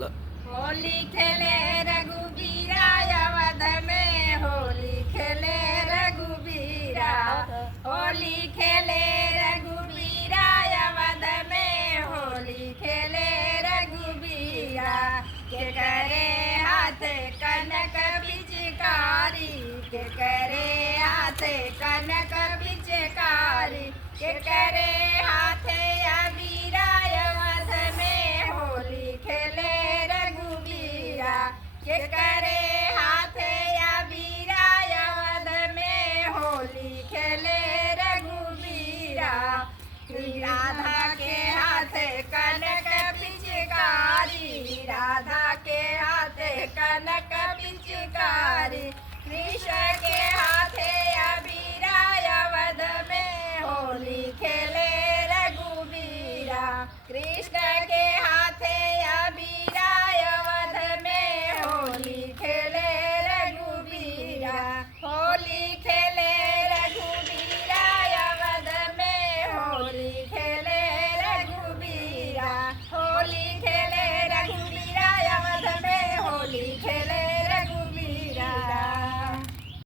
होली खेले रघुबीरा अवध में, होली खेले रघुबीरा, होली खेले रघुबीरा अवध में, होली खेले रघुबीरा। के करे हाथ कनक पिचकारी, के करे हाथ कनक पिचकारी, के करे हाथ अबीर